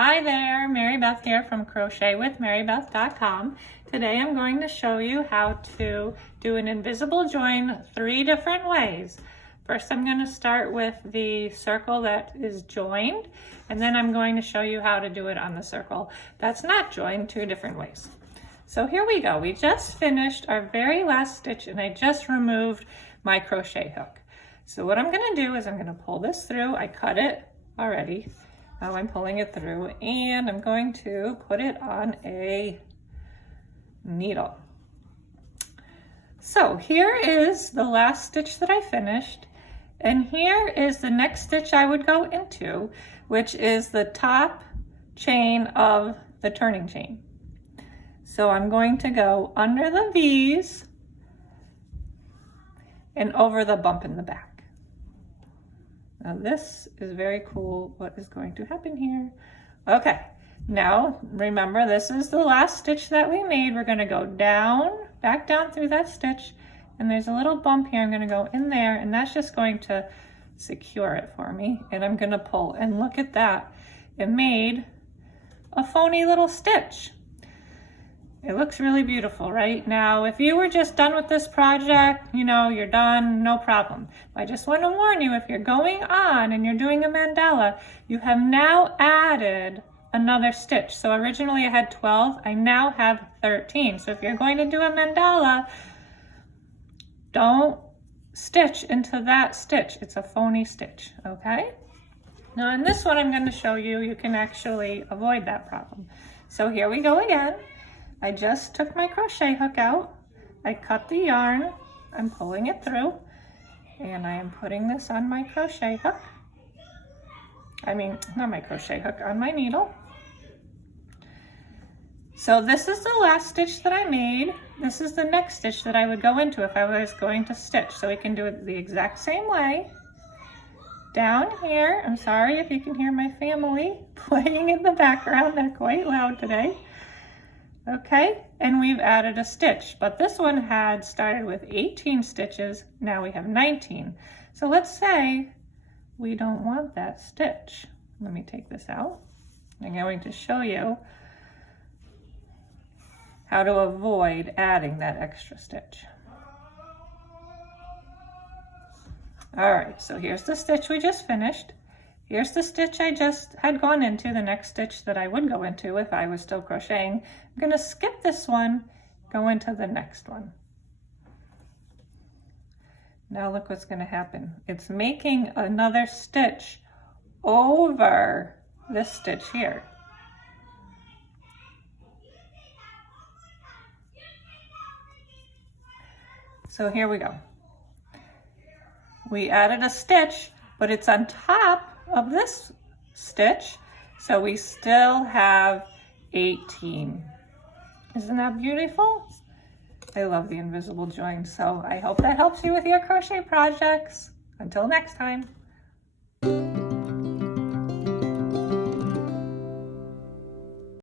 Hi there, Mary Beth here from crochetwithmarybeth.com. Today I'm going to show you how to do an invisible join 3 different ways. First I'm going to start with the circle that is joined, and then I'm going to show you how to do it on the circle that's not joined 2 different ways. So here we go. We just finished our very last stitch and I just removed my crochet hook. So what I'm going to do is I'm going to pull this through. I cut it already. Now I'm pulling it through and I'm going to put it on a needle. So here is the last stitch that I finished, and here is the next stitch I would go into, which is the top chain of the turning chain. So I'm going to go under the V's and over the bump in the back. Now this is very cool what is going to happen here. Okay, now remember this is the last stitch that we made. We're going to go down, back down through that stitch, and there's a little bump here. I'm going to go in there and that's just going to secure it for me, and I'm going to pull, and look at that. It made a phony little stitch. It looks really beautiful, right? Now, if you were just done with this project, you know, you're done, no problem. I just want to warn you, if you're going on and you're doing a mandala, you have now added another stitch. So originally I had 12, I now have 13. So if you're going to do a mandala, don't stitch into that stitch. It's a phony stitch, okay? Now in this one I'm going to show you, you can actually avoid that problem. So here we go again. I just took my crochet hook out, I cut the yarn, I'm pulling it through, and I am putting this on my crochet hook. Not my crochet hook, on my needle. So this is the last stitch that I made. This is the next stitch that I would go into if I was going to stitch. So we can do it the exact same way. Down here, I'm sorry if you can hear my family playing in the background, they're quite loud today. Okay, and we've added a stitch, but this one had started with 18 stitches, now we have 19. So let's say we don't want that stitch. Let me take this out. I'm going to show you how to avoid adding that extra stitch. All right, so here's the stitch we just finished. Here's the stitch I just had gone into, the next stitch that I would go into if I was still crocheting. I'm going to skip this one, go into the next one. Now look what's going to happen. It's making another stitch over this stitch here. So here we go. We added a stitch, but it's on top of this stitch, so we still have 18. Isn't that beautiful? I love the invisible join, so I hope that helps you with your crochet projects. Until next time.